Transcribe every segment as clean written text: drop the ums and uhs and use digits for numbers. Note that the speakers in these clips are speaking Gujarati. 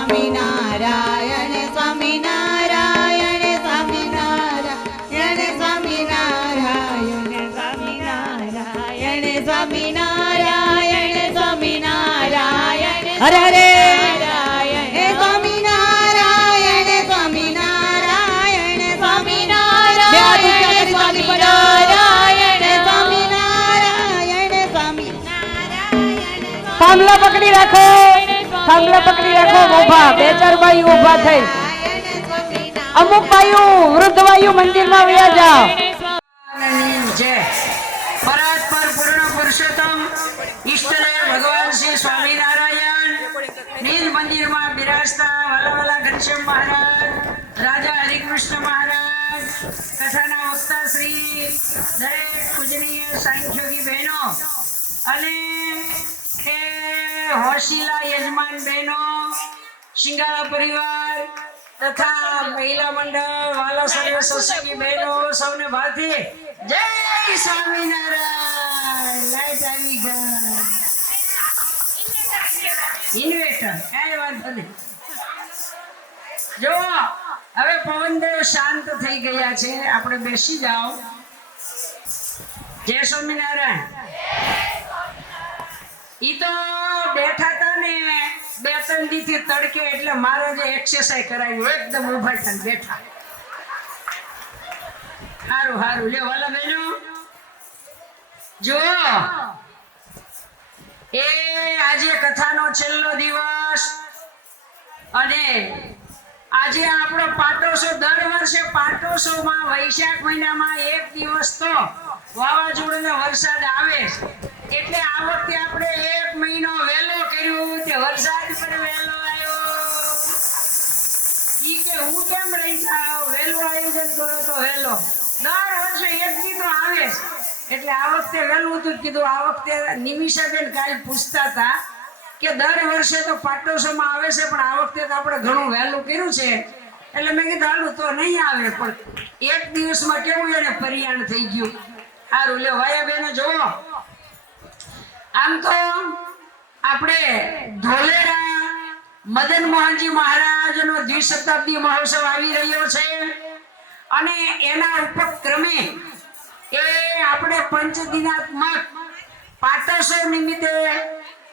સ્વામિનારાયણ સ્વામિનારાયણ સ્વામિનારાયણ સ્વામિનારાયણ સ્વામિનારાયણ સ્વામિનારાયણ સ્વામિનારાયણ હરે હરે સ્વામિનારાયણ સ્વામિનારાયણ સ્વામિનારાયણ સ્વામિનારાયણ સ્વામિનારાયણ સ્વામિનારાયણ થાંભલા પકડી રાખો, થાંભલા પકડી રાખો. ઉભા બે ચાર ભાઈ ઉભા થઈ, અમુક ભાઈઓ વૃદ્ધ ભાઈઓ મંદિરમાં વયા જાઓ. પરાત્પર પૂર્ણ પુરુષોત્તમ ઈષ્ટદેવ ભગવાન શ્રી સ્વામિનારાયણ નિજ મંદિરમાં બિરાજતા વાલાવાલા ઘનશ્યામ મહારાજ, રાજા હરિકૃષ્ણ મહારાજ, કથાના વક્તા શ્રી, દરેક પૂજનીય સાંખ્યોગી બહેનો અને હોશીલા યજમાન બહેનો, શિંગાળા પરિવાર તથા મહિલા મંડળ, વાલા સર્વ સત્સંગી બહેનો, સૌને ભાવથી જય સ્વામિનારાયણ. લાઈટ આવી ગઈ, ઇન્વેટર કઈ વાંધો નહીં. જો હવે પવનદેવ શાંત થઈ ગયા છે, આપણે બેસી જાઓ. જય સ્વામિનારાયણ. ઈ તો બેઠા હતા ને બે ત્રણ દી થી તડકે, એટલે મારે જે એક્સરસાઇઝ કરાવી એકદમ ઉભા થઈને બેઠા. હારું હારું લે વાલા બહેનો. જો એ આજે કથાનો છેલ્લો દિવસ અને આજે આપણો પાટોત્સવ. દર વર્ષે પાટોત્સવમાં વૈશાખ મહિનામાં એક દિવસ તો વાવાઝોડું ને વરસાદ આવે, એટલે આ વખતે આપણે એક મહિનો વહેલો કર્યું તે વરસાદ પણ વહેલો આવ્યો. ઈ કે હું કેમ રહી જાઉં, વહેલું આયોજન કરો તો વહેલો. દર વર્ષે એક દી તો આવે, એટલે આ વખતે વહેલું હતું કીધું. આ વખતે નિમિષાબેન કાલ પૂછતા હતા કે દર વર્ષે તો પાટોત્સવમાં આવે છે, પણ આ વખતે તો આપણે ઘણું વહેલું કર્યું છે. એટલે મેં કીધું હાલું તો નહીં આવે, પણ એક દિવસમાં કેવું એને પરિયાણ થઈ ગયું. સારું લે વાયા બેને જોવો. આમ તો આપણે ધોલેરા મદન મોહનજી મહારાજનો દ્વિશતાબ્દી મહોત્સવ આવી રહ્યો છે અને એના ઉપક્રમે એ આપણે પંચદિનાત્મક પાટોત્સવ નિમિત્તે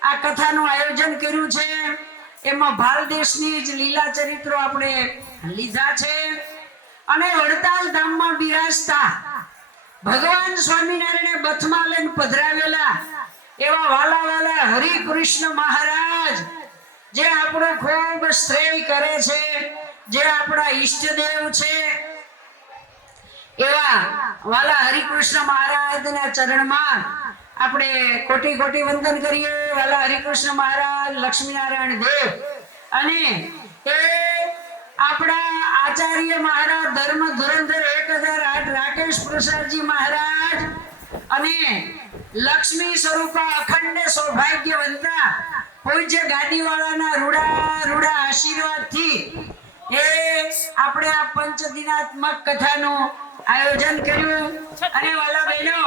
આ કથાનું આયોજન કર્યું છે. એમાં ભાલ દેશની જ લીલા ચરિત્રો આપણે લીધા છે અને વડતાલ ધામમાં બિરાજતા ભગવાન સ્વામિનારાયણ બથમાં લઈને પધરાવેલા એવા વાલા વાલા હરિકૃષ્ણ મહારાજ, જે આપણો ખૂબ શ્રેય કરે છે, જે આપણા ઈષ્ટદેવ છે, એવા વાલા હરિકૃષ્ણ મહારાજના ચરણમાં આપણે કોટી કોટી વંદન કરીએ. વાલા હરિકૃષ્ણ મહારાજ, લક્ષ્મીનારાયણ દેવ અને એ આપણા આચાર્ય મહારાજ ધર્મ ધુરંધર 1008 રાકેશ પ્રસાદજી મહારાજ અને લક્ષ્મી સ્વરૂપા અખંડ સૌભાગ્યવંતા પૂજ્ય ગાદીવાળાના રૂડા રૂડા આશીર્વાદથી એ આપણે આ પંચદિનાત્મક કથાનું આયોજન કર્યું. અને વાલા બહેનો,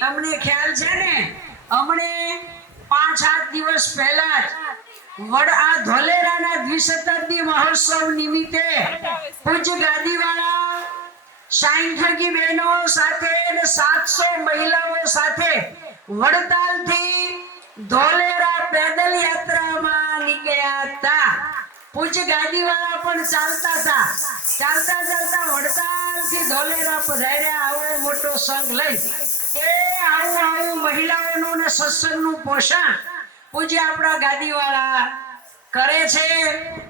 તમને ખ્યાલ છે ને, હમણે 5-7 દિવસ પહેલા જ આ ધોલેરાના દ્વિશતાબ્દી મહોત્સવ નિમિત્તે પૂજ્ય ગાદીવાળા સાંખ્યકી બહેનો સાથે 700 મહિલાઓ સાથે વડતાલથી ધોલેરા પેદલ યાત્રામાં નીકળ્યા હતા. પૂજ્ય ગાદીવાળા પણ ચાલતા હતા. ચાલતા ચાલતા વડતાલથી ધોલેરા પધાર્યા. આવો મોટો સંઘ લઈ એ આવું આવું મહિલાઓનું ને સત્સંગનું પોષણ પૂજ્ય આપણા ગાદીવાળા કરે છે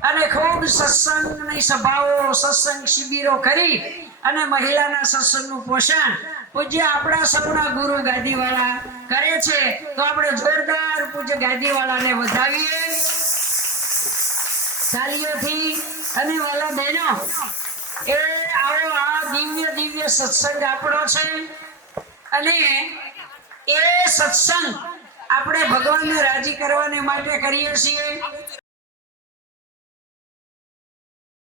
અને ખૂબ સત્સંગની સભાઓ, સત્સંગ શિબિરો કરી અને મહિલાના સત્સંગનું પોષણ પૂજ્ય આપણા સૌના ગુરુ ગાદીવાળા કરે છે. તો આપણે જોરદાર પૂજ્ય ગાદીવાળાને વધાવીએ તાળીઓથી. અને વાલા બહેનો, એ આવો આ દિવ્ય દિવ્ય સત્સંગ આપણો છે અને એ સત્સંગ આપણે ભગવાનને રાજી કરવાને માટે કરીએ છીએ.